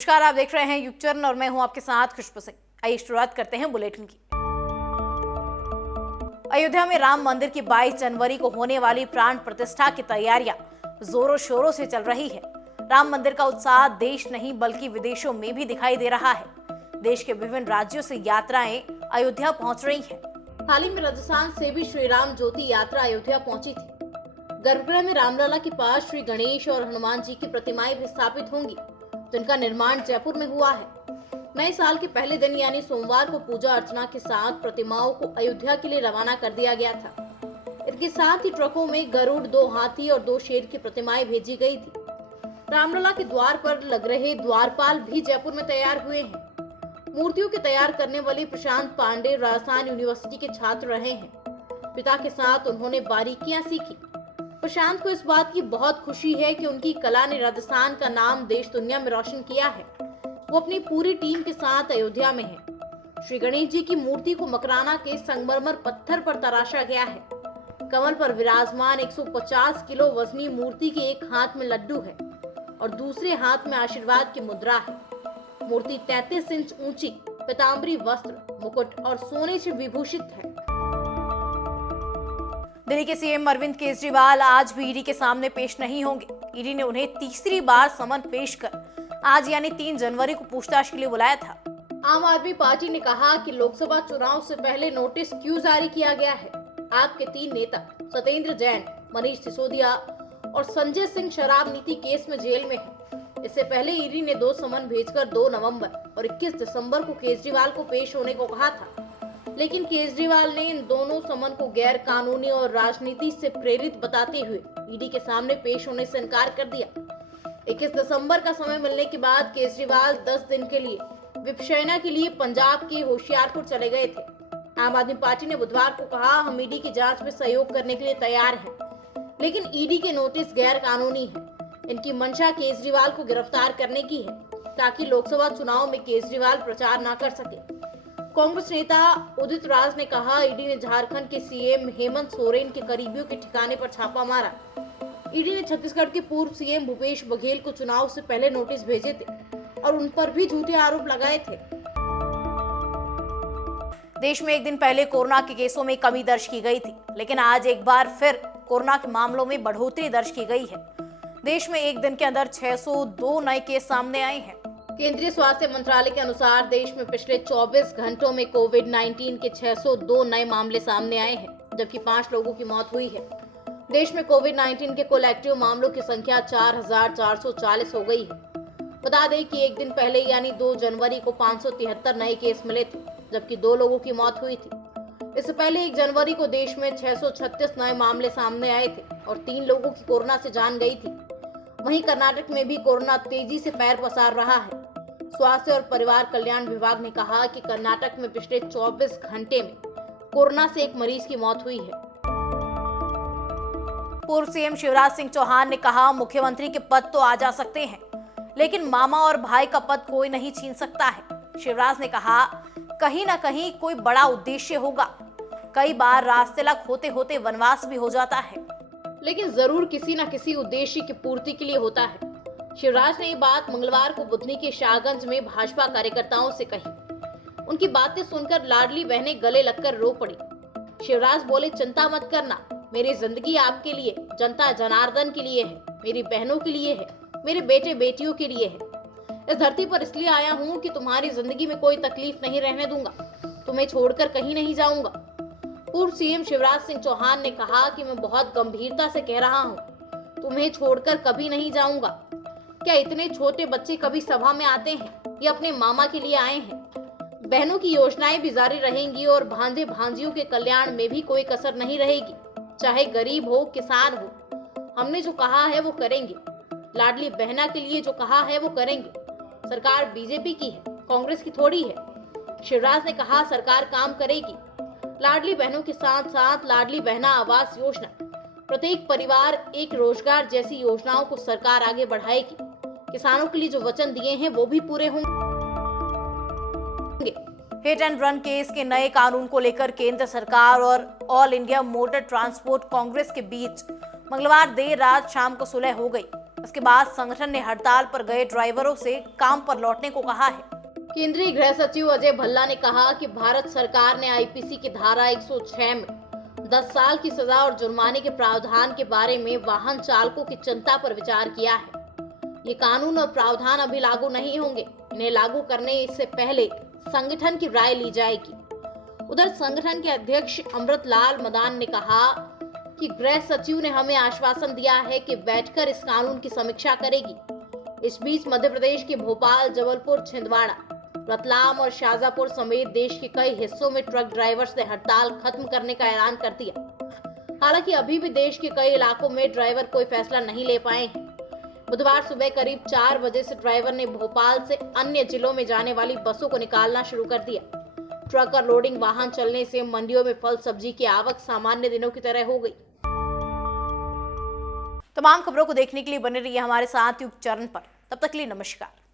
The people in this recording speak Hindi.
नमस्कार, आप देख रहे हैं युग चरण और मैं हूं आपके साथ खुशबू सिंह। आइए शुरुआत करते हैं बुलेटिन की। अयोध्या में राम मंदिर की 22 जनवरी को होने वाली प्राण प्रतिष्ठा की तैयारियां जोरों शोरों से चल रही है। राम मंदिर का उत्साह देश नहीं बल्कि विदेशों में भी दिखाई दे रहा है। देश के विभिन्न राज्यों से यात्राएं अयोध्या पहुंच रही है। हाल ही में राजस्थान से भी श्री राम ज्योति यात्रा अयोध्या पहुंची थी। गर्भगृह में रामलला के पास श्री गणेश और हनुमान जी की प्रतिमाएं भी स्थापित होंगी, जिनका निर्माण जयपुर में हुआ है। नए साल के पहले दिन यानी सोमवार को पूजा अर्चना के साथ प्रतिमाओं को अयोध्या के लिए रवाना कर दिया गया था। इसके साथ ही ट्रकों में गरुड़, 2 हाथी और 2 शेर की प्रतिमाएं भेजी गई थी। रामलला के द्वार पर लग रहे द्वारपाल भी जयपुर में तैयार हुए हैं। मूर्तियों के तैयार करने वाले प्रशांत पांडे राजस्थान यूनिवर्सिटी के छात्र रहे हैं। पिता के साथ उन्होंने बारीकियां सीखी। प्रशांत को इस बात की बहुत खुशी है कि उनकी कला ने राजस्थान का नाम देश दुनिया में रोशन किया है। वो अपनी पूरी टीम के साथ अयोध्या में है। श्री गणेश जी की मूर्ति को मकराना के संगमरमर पत्थर पर तराशा गया है। कमल पर विराजमान 150 किलो वजनी मूर्ति के एक हाथ में लड्डू है और दूसरे हाथ में आशीर्वाद की मुद्रा है। मूर्ति 33 इंच ऊंची, पीतांबरी वस्त्र, मुकुट और सोने से विभूषित है। दिल्ली के सीएम अरविंद केजरीवाल आज भी ईडी के सामने पेश नहीं होंगे। ईडी ने उन्हें तीसरी बार समन पेश कर आज यानी 3 जनवरी को पूछताछ के लिए बुलाया था। आम आदमी पार्टी ने कहा कि लोकसभा चुनाव से पहले नोटिस क्यों जारी किया गया है। आपके 3 नेता सत्येंद्र जैन, मनीष सिसोदिया और संजय सिंह शराब नीति केस में जेल में हैं। इससे पहले ईडी ने 2 समन भेजकर 2 नवंबर और 21 दिसंबर को केजरीवाल को पेश होने को कहा था, लेकिन केजरीवाल ने इन दोनों समन को गैर कानूनी और राजनीति से प्रेरित बताते हुए ईडी के सामने पेश होने से इनकार कर दिया। 21 दिसंबर का समय मिलने के बाद केजरीवाल 10 दिन के लिए विपश्यना के लिए पंजाब के होशियारपुर चले गए थे। आम आदमी पार्टी ने बुधवार को कहा, हम ईडी की जांच में सहयोग करने के लिए तैयार हैं, लेकिन ईडी के नोटिस गैर कानूनी है। इनकी मंशा केजरीवाल को गिरफ्तार करने की है ताकि लोकसभा चुनाव में केजरीवाल प्रचार न कर सके। कांग्रेस नेता उदित राज ने कहा, ईडी ने झारखंड के सीएम हेमंत सोरेन के करीबियों के ठिकाने पर छापा मारा। ईडी ने छत्तीसगढ़ के पूर्व सीएम भूपेश बघेल को चुनाव से पहले नोटिस भेजे थे और उन पर भी झूठे आरोप लगाए थे। देश में एक दिन पहले कोरोना के केसों में कमी दर्ज की गई थी, लेकिन आज एक बार फिर कोरोना के मामलों में बढ़ोतरी दर्ज की गई है। देश में एक दिन के अंदर 602 नए केस सामने आए हैं। केंद्रीय स्वास्थ्य मंत्रालय के अनुसार देश में पिछले 24 घंटों में कोविड-19 के 602 नए मामले सामने आए हैं, जबकि 5 लोगों की मौत हुई है। देश में कोविड-19 के कुल एक्टिव मामलों की संख्या 4440 हो गई है। बता दें कि एक दिन पहले यानी 2 जनवरी को 573 नए केस मिले थे, जबकि 2 लोगों की मौत हुई थी। इससे पहले 1 जनवरी को देश में 636 नए मामले सामने आए थे और 3 लोगों की कोरोना से जान गई थी। वहीं कर्नाटक में भी कोरोना तेजी से पैर पसार रहा है। स्वास्थ्य और परिवार कल्याण विभाग ने कहा कि कर्नाटक में पिछले 24 घंटे में कोरोना से 1 मरीज की मौत हुई है। पूर्व सीएम शिवराज सिंह चौहान ने कहा, मुख्यमंत्री के पद तो आ जा सकते हैं, लेकिन मामा और भाई का पद कोई नहीं छीन सकता है। शिवराज ने कहा, कहीं ना कहीं कोई बड़ा उद्देश्य होगा। कई बार रास्तेलक होते होते वनवास भी हो जाता है, लेकिन जरूर किसी न किसी उद्देश्य की पूर्ति के लिए होता है। शिवराज ने ये बात मंगलवार को बुधनी के शाहगंज में भाजपा कार्यकर्ताओं से कही। उनकी बातें सुनकर लाडली बहनें गले लगकर रो पड़ी। शिवराज बोले, चिंता मत करना, मेरी जिंदगी आपके लिए, जनता जनार्दन के लिए है, मेरी बहनों के लिए है, मेरे बेटे बेटियों के लिए है। इस धरती पर इसलिए आया हूँ कि तुम्हारी जिंदगी में कोई तकलीफ नहीं रहने दूंगा, तुम्हें छोड़कर कहीं नहीं जाऊंगा। पूर्व सीएम शिवराज सिंह चौहान ने कहा कि मैं बहुत गंभीरता से कह रहा हूँ, तुम्हें छोड़कर कभी नहीं जाऊंगा। क्या इतने छोटे बच्चे कभी सभा में आते हैं या अपने मामा के लिए आए हैं? बहनों की योजनाएं भी जारी रहेंगी और भांजे भांजियों के कल्याण में भी कोई कसर नहीं रहेगी, चाहे गरीब हो, किसान हो। हमने जो कहा है वो करेंगे। लाडली बहना के लिए जो कहा है वो करेंगे। सरकार बीजेपी की है, कांग्रेस की थोड़ी है। शिवराज ने कहा, सरकार काम करेगी। लाडली बहनों के साथ साथ लाडली बहना आवास योजना, प्रत्येक परिवार एक रोजगार जैसी योजनाओं को सरकार आगे बढ़ाएगी। किसानों के लिए जो वचन दिए हैं वो भी पूरे होंगे। हिट एंड रन केस के नए कानून को लेकर केंद्र सरकार और all India motor transport Congress के बीच मंगलवार देर रात शाम को सुलह हो गई। इसके बाद संगठन ने हड़ताल पर गए ड्राइवरों से काम पर लौटने को कहा है। केंद्रीय गृह सचिव अजय भल्ला ने कहा कि भारत सरकार ने आईपीसी की धारा 106 में 10 साल की सजा और जुर्माने के प्रावधान के बारे में वाहन चालकों की चिंता पर विचार किया है। ये कानून और प्रावधान अभी लागू नहीं होंगे। इन्हें लागू करने से पहले संगठन की राय ली जाएगी। उधर संगठन के अध्यक्ष अमृतलाल मदान ने कहा कि गृह सचिव ने हमें आश्वासन दिया है कि बैठकर इस कानून की समीक्षा करेगी। इस बीच मध्य प्रदेश के भोपाल, जबलपुर, छिंदवाड़ा, रतलाम और शाजापुर समेत देश के कई हिस्सों में ट्रक ड्राइवर्स ने हड़ताल खत्म करने का ऐलान कर दिया। हालांकि अभी भी देश के कई इलाकों में ड्राइवर कोई फैसला नहीं ले पाए हैं। बुधवार सुबह करीब 4 बजे से ड्राइवर ने भोपाल से अन्य जिलों में जाने वाली बसों को निकालना शुरू कर दिया। ट्रक और लोडिंग वाहन चलने से मंडियों में फल सब्जी की आवक सामान्य दिनों की तरह हो गई। तमाम खबरों को देखने के लिए बने रहिए हमारे साथ यूट्यूब चैनल पर। तब तक के लिए नमस्कार।